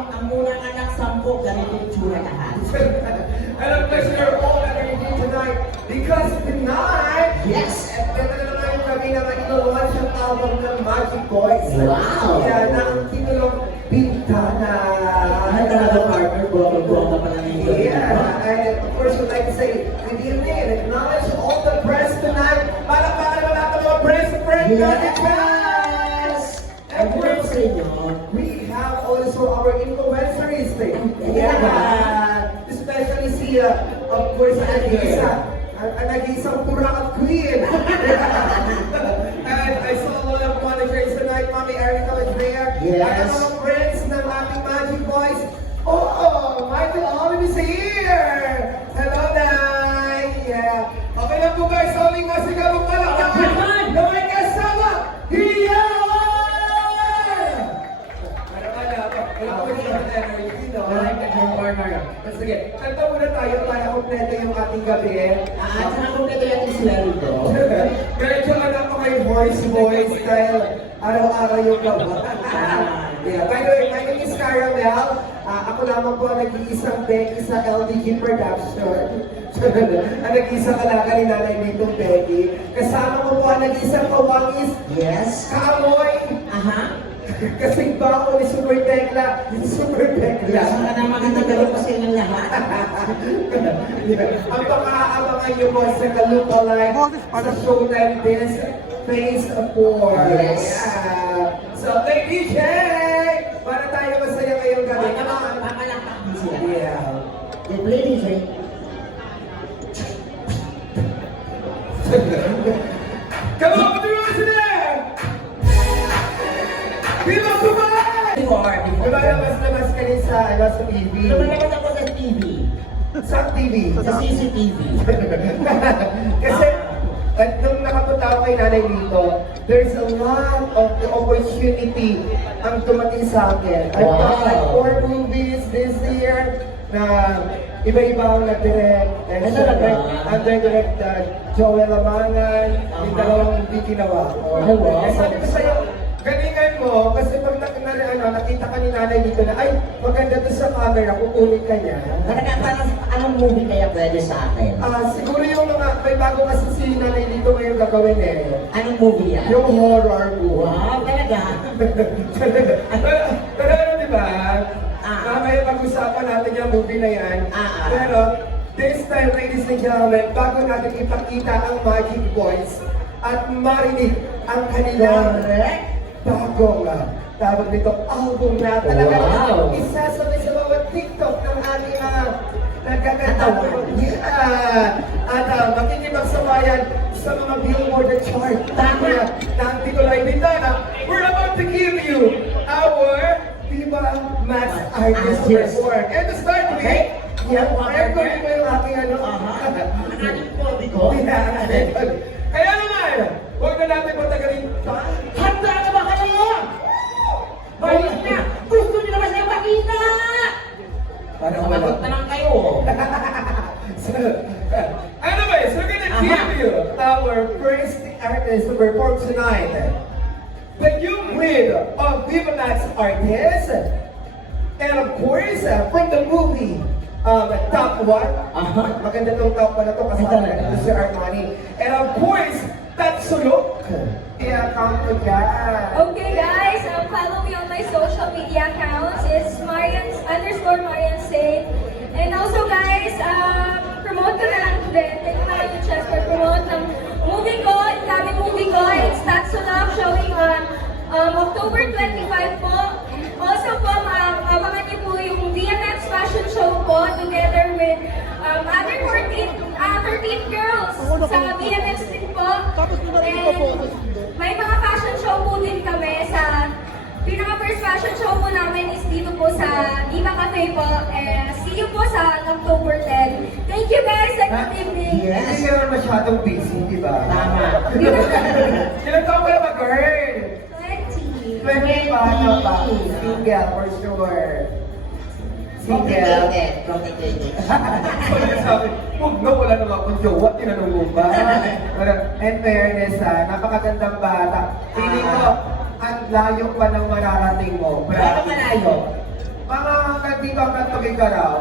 ang munang anak, 10, ganito yung tsura lahat. And of course, you're all everything tonight because tonight, Yes! ganda na naman kami na ino-launch ang album ng Magic Boys. Wow! Yeah, na ang titulong Bintana. Ay, talaga partner, bongga-bongga pa lang yung Yeah, and of course, we'd like to say good evening and acknowledge all the press tonight. Para naman natin mga press friends natin. Yes! And Ang we're sa inyo. we have also our influencers thing. Yeah. Especially si, of course, ang nag-iisang Purakat Queen. And I saw a lot of monitors tonight. Mommy Erica was there. Yes. At ang mga friends ng ating Magic Boys. Oh, Michael Olive is here. Hello, Nay. Yeah. Okay lang po guys. Huling masigalong palakpakan na may kasama. Hiya! Sige, kanta muna tayo para kompleto yung ating gabi. At saka kompleto natin sila rito. Medyo anak ko kayo voice dahil araw-araw yung gawa. Yeah. By the way, my name is Caramel. Ako lamang po ang nag-iisang Becky sa LDG Production. Ang nag-iisang alaga ni Nanay Nitong Becky. Kasama ko po ang nag-iisang kawangis. Yes. Kaamoy. Aha. Kasing bako ni Super Tekla. Super Tekla. Saka na magandang pa sa inyong lahat. Ang pang-aabangan niyo po sa Kalukalike sa Showtime this Phase 4. Yes. Yeah. So, kay DJ, para tayo masaya ngayong gabi. Ay, naman, pakalakpak din sila. Yeah. They play DJ. Come on, put your hands in there! Viva Dubai! Before. Lumabas ka rin sa TV. Lumalabas ako sa TV. Sa TV. Sa CCTV. Kasi, at nung nakapunta ako kay Nanay dito, there's a lot of the opportunity ang tumating sa akin. I've got like 4 movies this year na iba-iba ang nag-direct. And Ay, talaga? under-direct Joel Amangan, yung dalawang movie ginawa ko. Ay, wow. Eh, sabi ko sa'yo, galingan mo, kasi pag nakita ka ni Nanay dito na, ay, maganda to sa camera, kukunin ka niya. Talaga, parang anong movie kaya pwede sa akin? Siguro yung mga, may bago kasi si Nanay dito ngayon gagawin eh. Anong movie yan? Yung horror movie. Wow, talaga? Pero ano diba, mamaya pag-usapan natin yung movie na yan. Pero, this time, ladies and gentlemen, bago natin ipakita ang Magic Boys at marinig ang kanilang bagong tawag nito album na talaga Wow. isasabay sa mga TikTok ng ating mga nagkakatawa. Yeah. At makikipagsabayan sa mga Billboard chart. Tama. Na ang tituloy Bintana, we're about to give you our Viva Max Artist Yes. Report. And to start with, yeah, record mo yung aking ano. Ang ating pogi ko? Yeah, record. Kaya naman, huwag na natin patagalin pa. Handa na ba kayo? Balik na! Gusto nyo naman sa'yo makita! Parang Magot na lang kayo. So, anyways, we're gonna give you our first artist to perform tonight. The new breed of Viva Max Artist. And of course, from the movie, Top 1. Maganda tong Top 1 na to kasi maganda si Armani. And of course, Tatsulok. I-account ko dyan. Okay guys, follow me on my social media accounts. It's Marian_MarianSay. And also guys, promote ko na lang din. Take ko na lang yung chance for promote ng movie ko, incoming movie ko. It's Tatsulok showing on October 25 po. Also po, abangan niyo po yung VMX fashion show po together with other 13 girls sa VMX din po. And may mga fashion show po din kami sa pinaka-first fashion show po namin is dito po sa Diva Cafe po. See you po sa October 10. Thank you guys and good evening. Yes. Hindi ka naman masyadong busy, di ba? Tama. Ilang taon ka na ba, girl? 20. 20 pa, ano pa? Single, for sure. Single. Complicated. Sabi, huwag na, wala naman akong jowa, tinanong mo ba? And fairness, napakagandang bata. Feeling ko, ang layo pa ng mararating mo. Ano malayo? Mga kandito ang kantugin ka raw.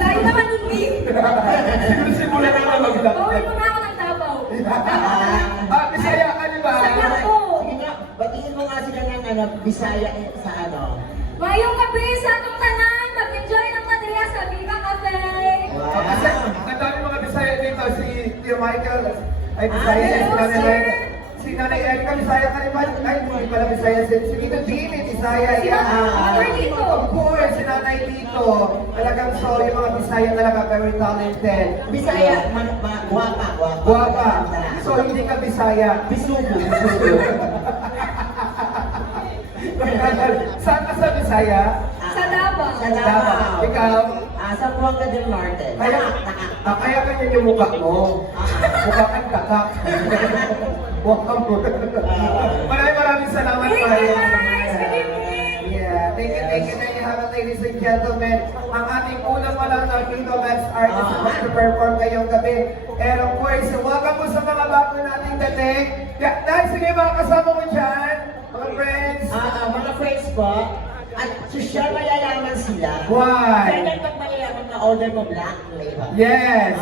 Layo naman yung me. Siguro na magdagdag. Bawal mo na ako ng Davao. Bisaya ka, di ba? Saya ko. Sige nga, batiin mo nga sila ng ano, Bisaya sa ano. Mayong gabi sa atong tanan. Mag-enjoy ng Madria sa Viva Cafe. Kasi ang dami mga Bisaya dito, si Tio Michael, ay Bisaya, Hello, si Nanay sir. Erica. Si Nanay Erica, Bisaya ka rin ba? Ay, hindi pala Bisaya. Si Tito Jimmy, Bisaya Si yan. Mother Lito. Of course, si Nanay Lito. Talagang so, yung mga Bisaya talaga very talented. Bisaya, guwapa. Guwapa. So, hindi ka Bisaya. Bisugo. Saan ka sa Bisaya? Sa Davao. Sa Davao. Ikaw? Sa Buanga del Norte. Kaya ganyan yung mukha mo. Mukha kang kakak. Welcome po. Maraming salamat Thank Maria. you, guys. Good evening. Yeah, thank you. There you have it, ladies and gentlemen. Ang ating unang palang na Kingdom Max artist na mag-perform ngayong gabi. And of course, welcome po sa mga bago nating dating. Dahil sige mga kasama mo dyan, mga friends. Mga friends po, at social mayayaman sila. Why? Kaya pag mayayaman na order mo black label. Yes!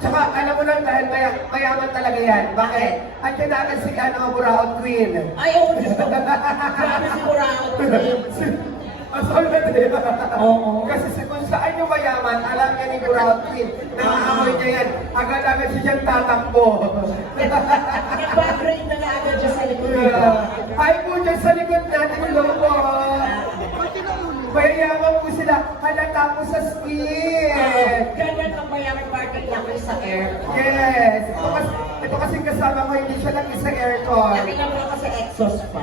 Tsaka alam mo lang dahil mayaman talaga yan. Bakit? At yan natin si Buraot Queen. Ay, oo, gusto ko. Grabe sigurado. Masolved Oo. Kasi kung saan yung mayaman, alam niya ni Buraot Queen. Nakakamoy niya yan. Agad-agad siya dyan tatakbo. Nag-backgrade na agad dyan sa likod. Ay po dyan sa likod natin, hello po. Mayayaman po sila. Halata po sa skin. Ganyan ang mayaman parking lang sa aircon. Yes. Ito kasi kasama ko, hindi siya lang sa aircon. Nakita mo kasi exhaust pa.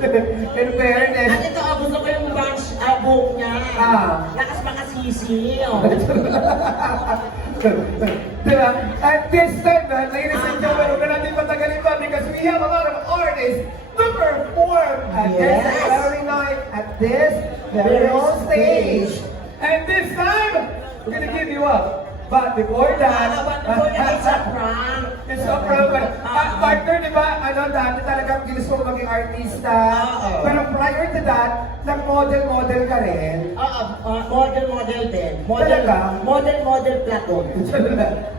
In fairness, At ito, gusto ko yung bunch buhok niya. Lakas makasisi. Diba? At this time, ladies and gentlemen, huwag na natin patagalin pa because we have a lot of artists to perform at this Yes. very night, at this very own stage. And this time, we're gonna give you up. But before that, It's a prank. it's a program. Partner, di ba, dati talagang ginusto ko maging artista. Oo. Pero prior to that, nag-model ka rin. Model din. Talaga? Model platoon.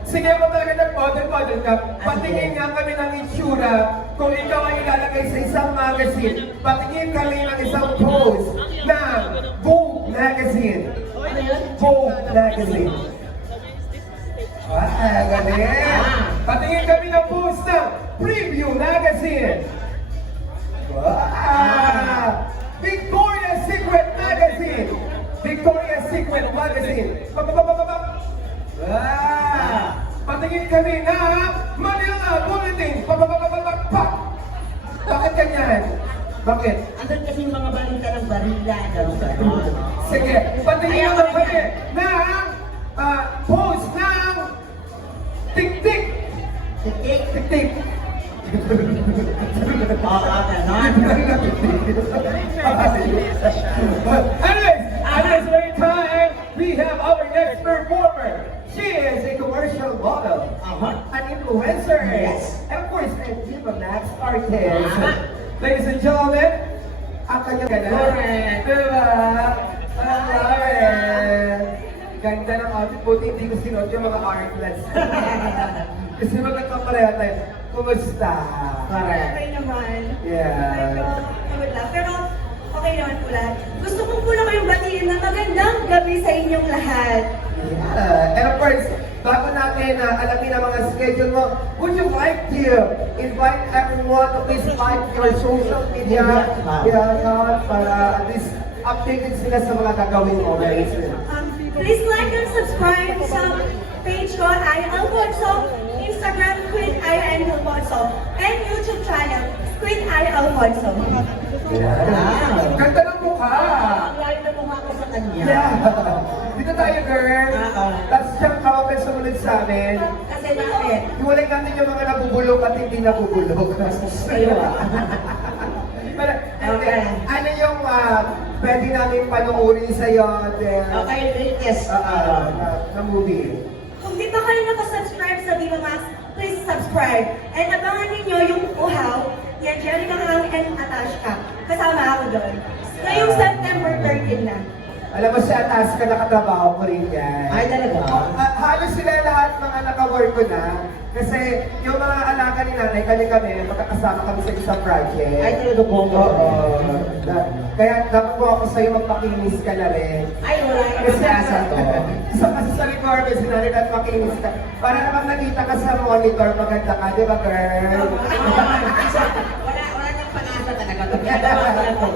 Sige mo talaga nag-model ka. Patingin nga kami ng itsura kung ikaw ay ilalagay sa isang magazine. Patingin kami ng isang post ng Vogue Magazine. Ano yun? Vogue Magazine. Galing. Patingin kami ng post ng Preview Magazine. Victoria's Secret Magazine. Victoria's Secret Magazine. Patingin kami na Manila Bulletin. Bakit ganyan? Bakit? Andun kasi yung mga balita ng barila. Sige, patingin naman kami na post ng Tik-tik. Titik. Tik-tik. At this very time, we have our next performer. She is a commercial model, an influencer, Yes. and of course, a Viva Max artist. Ladies and gentlemen, ang kanyang ganda. Correct. Diba? Ang ganda ng outfit. Buti hindi ko sinuot yung mga artlets. Kasi magkakapareha tayo. Kumusta? Correct. Okay naman. Yeah. Medyo pagod lang. Pero okay naman po lahat. Gusto ko po na kayong batiin na magandang gabi sa inyong lahat. Yeah. And of course, bago natin alamin ang mga schedule mo, would you like to invite everyone to please like your social media para at least updated sila sa mga gagawin mo, guys? Please like and subscribe sa page ko, Aya Alfonso, Instagram, Queen Aya and Alfonso, and YouTube channel, Queen Aya Alfonso. Yeah. Ganda ng mukha! Ang layo na mukha ko sa kanya. Yeah. Dito tayo, girl. Tapos siyang kawapin sumunod sa amin. Kasi bakit? Iwalay natin yung mga nabubulok at hindi nabubulok. Kayo Pero, Okay. ano yung pwede namin panuorin sa'yo Okay, latest. na movie? Kung di pa kayo nakasubscribe sa Viva Max, please subscribe. And abangan ninyo yung uhaw. Yan, Jerry and Atashka. Kasama ako doon. Ngayong September 13 na. Alam mo si Ataska, nakatrabaho ko rin yan. Ay, talaga? Halos sila lahat mga naka-work ko na. Kasi yung mga alaga ni nanay, kami, magkakasama kami sa isang project. Ay, talaga po. Oo. Kaya dapat po ako sa'yo magpakinis ka na rin. Ay, wala ka Kasi asa to. isa kasi sa requirements ni nanay at makinis ka. Para naman nakita ka sa monitor, maganda ka, di ba girl? Wala nang pag-asa talaga. Ginagawa ko lang to.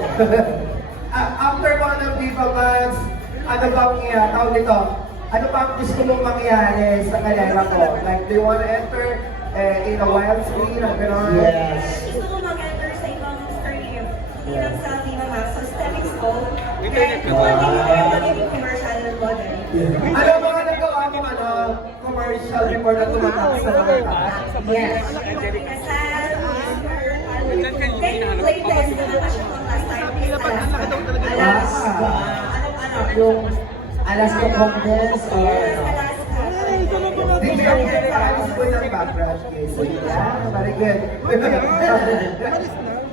After mga ng Viva Max, ano bang tawag nito? Ano pa ang gusto mong mangyari sa karera ko? Like, do you want to enter in a wild scene or gano'n? Yes. Gusto ko mag-enter sa ibang career. Hindi lang sa Viva Max. So, stepping stone. Then, magiging commercial model. Ano mga nagawa mo commercial before na tumatak sa mga taas? Yes. Kasal, then yung latest, nakakasya ko last time is Alaska. Ano, yung Alaska Conference or Yes, ano? Alaska. Did you get sa alis ko ng background? Yes, yeah, very good.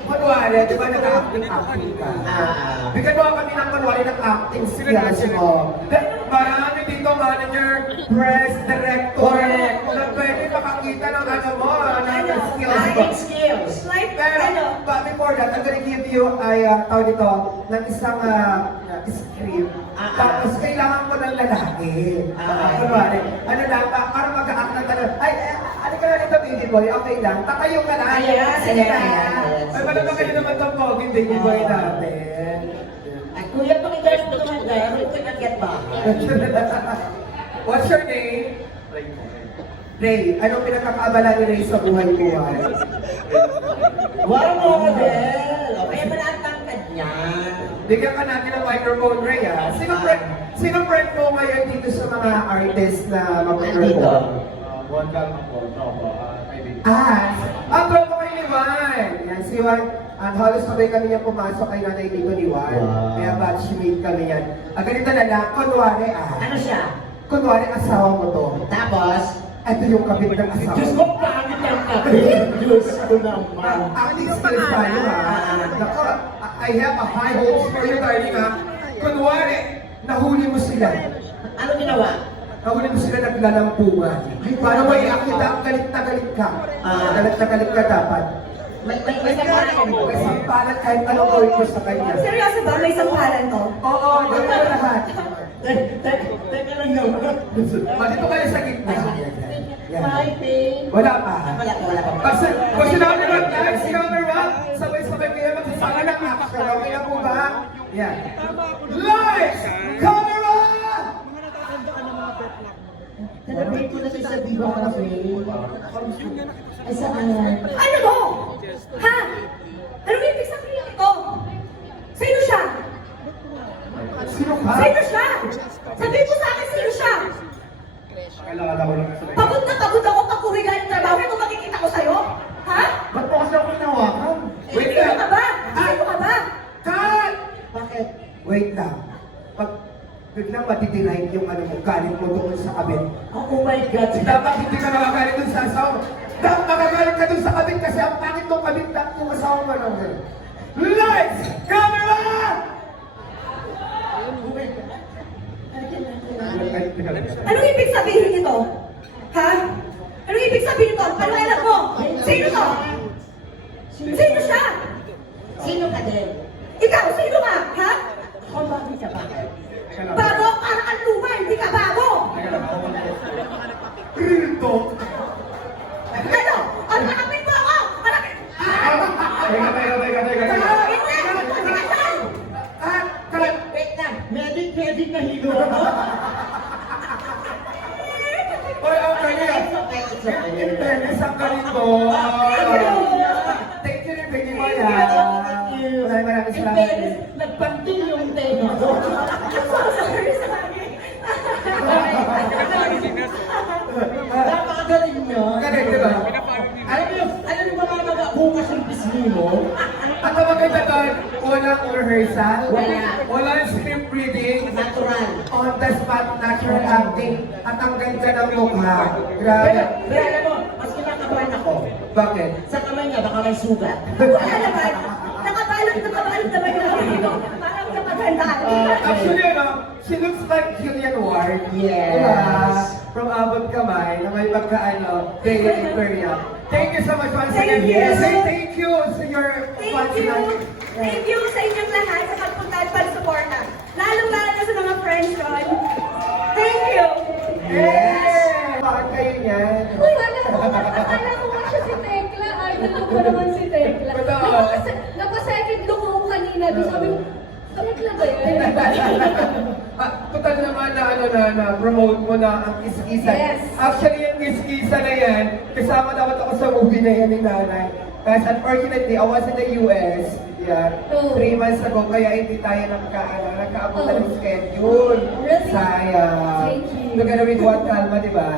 Kunwari, di ba nag-acting ka? Bigyan mo kami ng kunwari ng acting skills mo. Marami dito, manager, press, director, na pwede makakita ng ano mo, ng skills mo. Acting skills. Like, Pero, ano, but before that, I'm gonna give you ay tawag dito, ng isang script. Tapos kailangan ko ng lalaki. Kunwari, ano lang, para mag-act ng gano'n. Ay, ano ka na dito, baby boy? Okay lang. Tatayo ka na. Ayan, Sige ayan, na. ayan. Ay, wala ba kayo naman itong poging baby boy natin? Ay, kuya, pakinggan mo naman dahil ito nag-get ba? What's your name? Ray. Anong pinagkakaabala ni Ray sa buhay-buhay? Wow, model! Okay, wala ang tangkad niya. Bigyan ka natin ng microphone, Ray, ha? Sino friend mo ngayon dito sa mga artist na mag-perform? One kalma po, tropa, kaibigan. Ang tropa kay ni Juan. Yan, si Juan. Ang halos sabay kami niya pumasok kay nanay dito ni Juan. Wow. Kaya batchmate kami yan. Ganito na lang, kunwari Ano siya? Kunwari asawa mo to. Tapos, Ito yung kabit ng asawa. Diyos ko, pangit ang kabit. Diyos ko naman. Acting skills tayo, ha? Nako, I have a high hopes for you, darling, ha? Kunwari, nahuli mo sila. Ano ginawa? Nahuli mo sila naglalampungan. Para may akita, galit na galit ka. Galit na galit ka dapat. May sampalan mo. May sampalan kahit anong gawin mo sa kanya. seryoso ba? May sampalan to? Oo, gawin mo lahat. Teka lang naman. Dito kayo sa gitna. Yan. Hi, Ping. Wala pa. Wala pa. Pag sinabi mo, guys, camera, sabay-sabay kayo magsasama ng action. Okay na po ba? Yan. Lights! Camera! Celebrate ko na siya sa Viva Cafe. Ay, saan? Ano mo? Ha? Anong ibig sabihin ito? Sino siya? Sino ka? Sino siya? Sabihin mo sa akin sino siya? Kailangan ako lang sa Pagod na pagod ako pag uwi galing trabaho. Kaya kung makikita ko sa'yo? Ha? Ba't mo kasi ako hinawakan? Wait Sino lang. ka ba? Sino ka ba? Cut! Bakit? Wait lang. Pag biglang matitirahin yung ano mo, galit mo doon sa kabit. Oh my God. Dapat hindi ka magagalit dun sa asawa mo. Dapat magagalit ka dun sa kabit kasi ang pangit ng kabit na yung asawa mo lang. Lights! Camera! Anong ibig sabihin nito? Ha? Anong ibig sabihin nito? Ano alam mo? Sino to? Sino siya? Sino ka din? Ikaw, sino ka? Ha? Ako, bakit ka ba? Bago? Parang ang luma, hindi ka bago! Real talk. Ano? Ano hanapin mo ako? Hanapin! Teka. Hindi! Pagkakasal! Cut! Wait lang. Medic na hilo. Hoy, okay yan. It's okay, it's okay. In fairness, ang galing mo. Thank you rin, baby mo yan. Maraming In salamat. fairness, nagpantil yung tenga ko. Sorry sa akin. Napakagaling nyo. Galing, di ba? Alam mo ba mga bukas yung pisngi mo? Ang maganda doon, walang rehearsal. Wala. Walang script reading. Natural. On the spot, natural acting. At ang ganda ng mukha. Pero Grabe. alam mo, mas kinakabahan ako. Bakit? Sa kamay niya, baka may sugat. Wala naman. Actually, she looks like Julian Ward. Yes. Diba? From Abot Kamay, na may Daily Imperial. Thank you so much once again. Thank you. Say thank you to your Thank fans you. tonight. Thank you sa inyong lahat sa pagpunta at pagsuporta. Lalong-lalo na sa mga friends ko. Thank you. Yes! Bakit kayo niyan? Uy, akala ko nga siya si Tekla. Idol ko naman si Tekla. Totoo. Napa-second look ako kanina. Di sabi ko, Tekla ba yun? Total naman na promote mo na ang Kiss-Kisa. Yes. Actually, yung Kiss-Kisa na yan, kasama dapat ako sa movie na yan ni Nanay. Kasi unfortunately, I was in the US, yeah, Oh. 3 months ago, kaya hindi tayo nagkaabutan ng schedule. Really? Sayang. Thank you. Together with Juan Calma, di ba?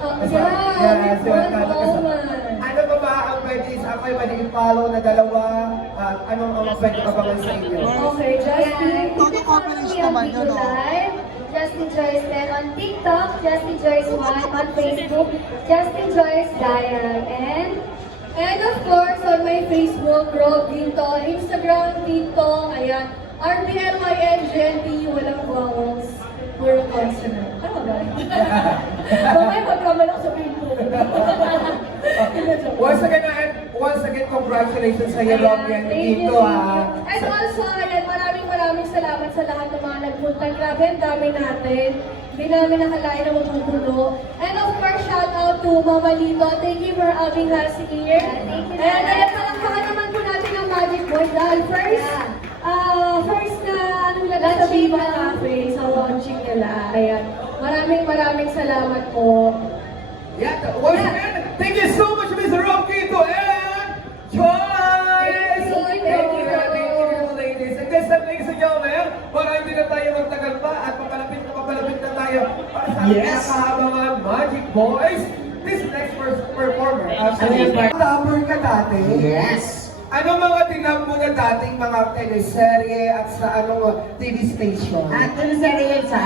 Oh, Kasi- yeah, si Juan Juan Calma. Calma. Ano ba ba ang pwede sa ako'y pwede i-follow na dalawa? Anong ang pwede abangan sa inyo? Okay, Justin. Compilation naman yun, no? Justin Joyce 10 on TikTok, Justin Joyce 1 on Facebook, Justin Joyce Diane, and of course on my Facebook, Rob Ginto, Instagram, TikTok, ayan, RBLYNGNT, walang vowels, puro consonant. Tama ba? Mamaya magkamalak sa Facebook. Once again, congratulations sa iyo, Rob, yan Thank you, dito, thank you. And also, ayan, maraming salamat sa lahat ng mga nagpunta. Grabe, ang dami natin. Hindi namin nakalain na mapupuno. And of course, shout out to Mama Lito. Thank you for having us here. Thank you. And ayan, palakpakan naman po natin ang Magic Boy dahil first na anong lahat sa Viva Cafe sa launching nila. Ayan, maraming salamat po. Yeah, once again, thank you so much, Mr. Rockito and Joyce! Thank you. Ladies. And guys, ladies and gentlemen, para hindi na tayo magtagal pa at papalapit na tayo para sa Yes. pinakahabang Magic Boys. This next performer, Ano yan, Mark? lover ka dati? Yes. Ano mga tinap mo na dating mga teleserye at sa anong TV station? At teleserye yun sa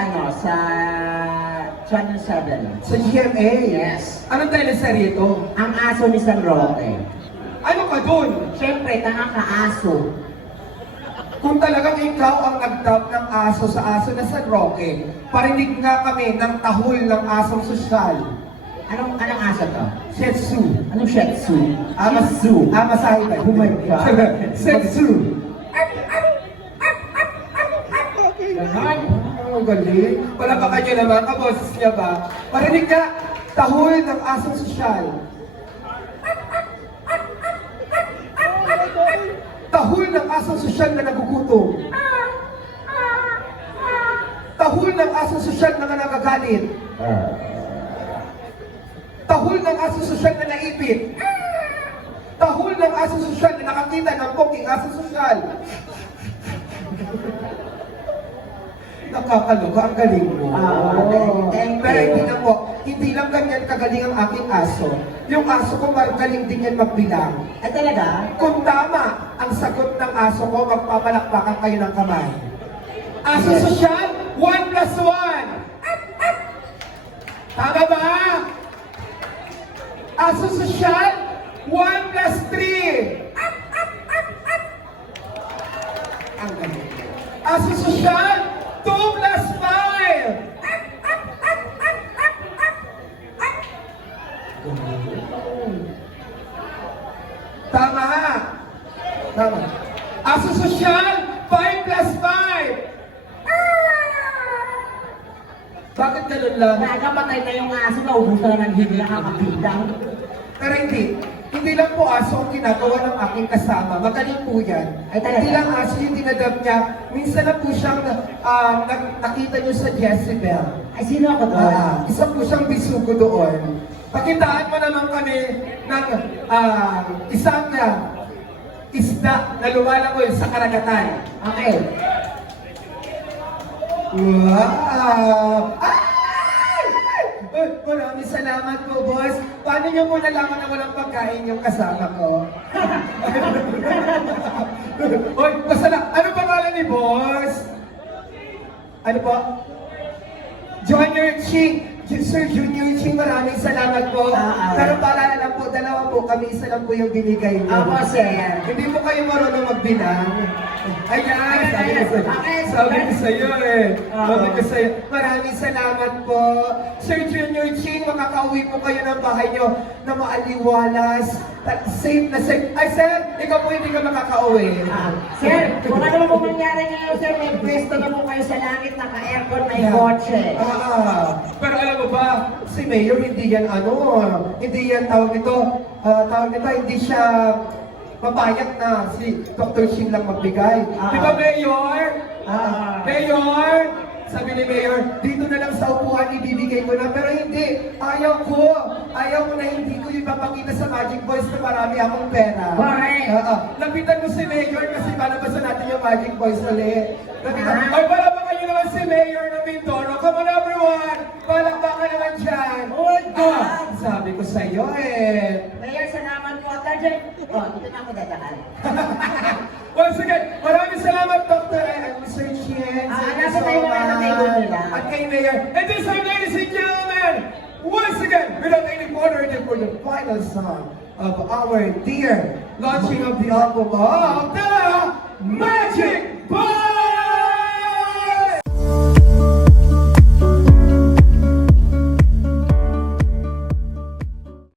Channel 7. Sa GMA? Yes. Anong teleserye to? Ang aso ni San Roque. Ano ka dun? Siyempre, tanga ka aso. Kung talagang ikaw ang nag-dub ng aso sa aso na San Roque, parinig nga kami ng tahol ng asong sosyal. Anong aso to? Shih Tzu. Anong Shih Tzu? Amasu. Amasahe ba? Oh my God. Shih Tzu. Ganon. Ang galing. Palapakan niyo naman, kaboses niya ba? Parinig ka, tahol ng asong sosyal. Tahol ng asong sosyal na nagugutom. Tahol ng asong sosyal na nagagalit. Tahol ng asong sosyal na naipit. Tahol ng asong sosyal na nakakita ng poking asong sosyal. Nakakaloka, ang galing mo. Thank you. Pero hindi lang ganyan kagaling ang aking aso. Yung aso ko, magaling din yan magbilang. Ay talaga? Kung tama ang sagot ng aso ko, magpapalakpakan kayo ng kamay. Aso Yes. sosyal, 1 plus 1. Tama ba? Aso sosyal, 1 plus 3. Ang galing. Aso sosyal, 2 plus 5. Tama. Tama. Aso sosyal, 5 plus 5. Bakit ganun lang? Nakapatay na yung aso, naubusan na ng hindi nakakabitang. Pero hindi. Hindi lang po aso ang ginagawa ng aking kasama. Magaling po yan. Ay, talaga? Hindi lang aso yung dinadab niya. Minsan na po siyang nakita niyo sa Jezebel. Ay, sino ako doon? Isa po siyang bisugo doon. Pakitaan mo naman kami ng isang isda na lumalangoy sa karagatan. Okay. Wow! Ay! Maraming salamat po, boss. Paano niyo po nalaman na walang pagkain yung kasama ko? Oy, basta lang. Ano pangalan ni boss? Ano po? Junior Chi. Sir Junior Ching, maraming salamat po. Pero paalala lang po, dalawa po kami, isa lang po yung binigay niyo. Opo, sir. Hindi po kayo marunong magbilang. Ayan, Okay, sabi ko sa'yo eh. Oo. Sabi ko sa'yo, maraming salamat po. Sir Junior Ching, makakauwi po kayo ng bahay niyo na maaliwalas, safe na safe. Ay, sir, ikaw po hindi ka makakauwi. Sir, kung ano naman po mangyari ngayon, sir, may pwesto na po kayo sa langit, naka-aircon, may kotse. Pero alam mo ba, si Mayor hindi yan hindi yan tawag ito, hindi siya papayag na si Dr. Shin lang magbigay. Di ba, Mayor? Mayor? Sabi ni Mayor, dito na lang sa upuan ibibigay ko na, pero hindi. Ayaw ko na hindi ko ipapakita sa Magic Boys na marami akong pera. Correct. Lapitan mo si Mayor kasi palabasan natin yung Magic Boys ulit. Lapitan. Ay, palabakan nyo naman si Mayor ng Mindoro. Come on everyone! Palakpakan naman dyan. Sabi ko sa iyo eh. Mayor, salamat po. Tarjan, dito na ako dadaan. Once again, maraming salamat Dr. and Mr. Chien. nasa tayo naman ang table nila. At kay Mayor. And this time, ladies and gentlemen, once again, without any further ado, for the final song of our dear launching of the album of the Magic